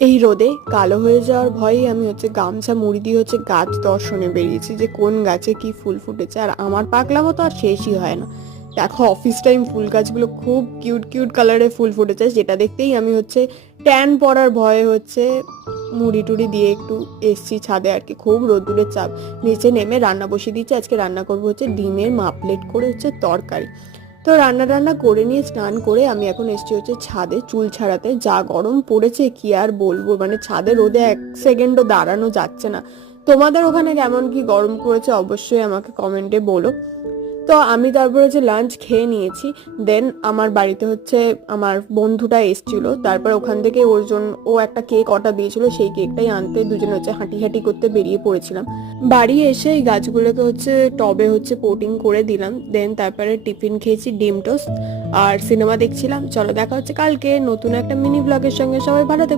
এই রোদে কালো হয়ে যাওয়ার ভয়েই আমি গামছা মুড়ি দিয়ে গাছ দর্শনে বেরিয়েছি যে কোন গাছে কি ফুল ফুটেছে। আর আমার পাগলামো তো আর শেষই হয় না। দেখো অফিস টাইম ফুল গাছগুলো খুব কিউট কিউট কালারের ফুল ফুটেছে, যেটা দেখতেই আমি ট্যান পড়ার ভয়ে মুড়ি টুড়ি দিয়ে একটু এসছি ছাদে আর কি। খুব রোদ্দুরের চাপ, নিচে নেমে রান্না বসিয়ে দিচ্ছি। আজকে রান্না করবো ডিমের মাপলেট করে তরকারি। তো রান্না টান্না করে নিয়ে স্নান করে আমি এখন এসেছি ছাদে চুল ছাড়াতে। যা গরম পড়েছে কি আর বলবো, মানে ছাদে রোদে এক সেকেন্ডও দাঁড়ানো যাচ্ছে না। তোমাদের ওখানে কেমন কি গরম পড়েছে অবশ্যই আমাকে কমেন্টে বলো। তো আমি তারপরে লাঞ্চ খেয়ে নিয়েছি। দেন আমার বাড়িতে আমার বন্ধুটা এসছিল, তারপর ওখান থেকে ওর জন্য ও একটা কেক অর্ডার দিয়েছিল, সেই কেকটাই আনতে দুজনে হাঁটি হাঁটি করতে বেরিয়ে পড়েছিলাম। বাড়ি এসে এই গাছগুলোকে টবে পোটিং করে দিলাম। দেন তারপরে টিফিন খেয়েছি, ডিম টোস্ট আর সিনেমা দেখছিলাম। চলো দেখা হচ্ছে কালকে নতুন একটা মিনি ব্লগের সঙ্গে। সবাই ভালো থেকো।